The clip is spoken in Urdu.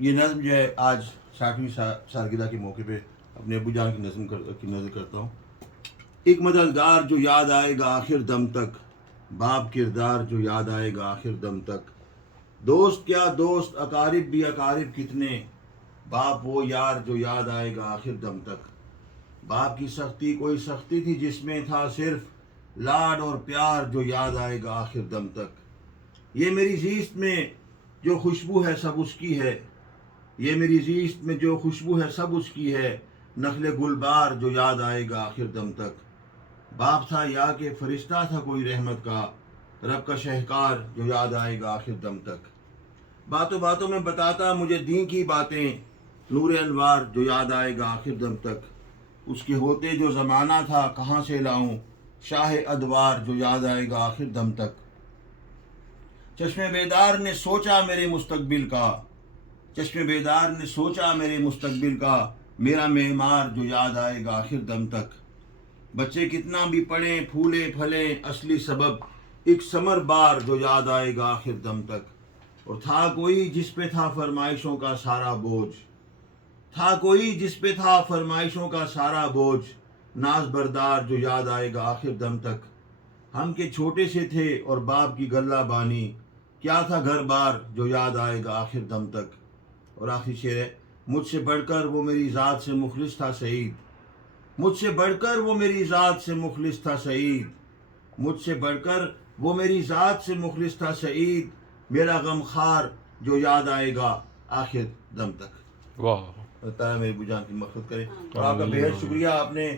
یہ نظم جو ہے آج 60ویں سالگرہ کے موقع پہ اپنے ابو جان کی نظر کرتا ہوں. ایک مددگار جو یاد آئے گا آخر دم تک، باپ کردار جو یاد آئے گا آخر دم تک. دوست کیا دوست، اقارب بھی اقارب کتنے، باپ وہ یار جو یاد آئے گا آخر دم تک. باپ کی سختی کوئی سختی تھی جس میں تھا صرف لاڈ اور پیار جو یاد آئے گا آخر دم تک. یہ میری زیست میں جو خوشبو ہے سب اس کی ہے، یہ میری زیست میں جو خوشبو ہے سب اس کی ہے، نخل گل بار جو یاد آئے گا آخر دم تک. باپ تھا یا کہ فرشتہ تھا کوئی رحمت کا، رب کا شہکار جو یاد آئے گا آخر دم تک. باتوں باتوں میں بتاتا مجھے دین کی باتیں، نور انوار جو یاد آئے گا آخر دم تک. اس کے ہوتے جو زمانہ تھا کہاں سے لاؤں، شاہ ادوار جو یاد آئے گا آخر دم تک. چشم بیدار نے سوچا میرے مستقبل کا، چشم بیدار نے سوچا میرے مستقبل کا، میرا معمار جو یاد آئے گا آخر دم تک. بچے کتنا بھی پڑھیں پھولے پھلیں اصلی سبب ایک ثمر بار جو یاد آئے گا آخر دم تک. اور تھا کوئی جس پہ تھا فرمائشوں کا سارا بوجھ، تھا کوئی جس پہ تھا فرمائشوں کا سارا بوجھ، ناز بردار جو یاد آئے گا آخر دم تک. ہم کے چھوٹے سے تھے اور باپ کی گلہ بانی، کیا تھا گھر بار جو یاد آئے گا آخر دم تک. اور آخری شعر ہے، مجھ سے بڑھ کر وہ میری ذات سے مخلص تھا سعید، مجھ سے بڑھ کر وہ میری ذات سے مخلص تھا سعید، مجھ سے بڑھ کر وہ میری ذات سے مخلص تھا سعید، میرا غم خار جو یاد آئے گا آخر دم تک. واہ. اللہ تعالیٰ میرے ابو جان کی مغفرت کرے. اور آپ کا بے حد شکریہ، آپ نے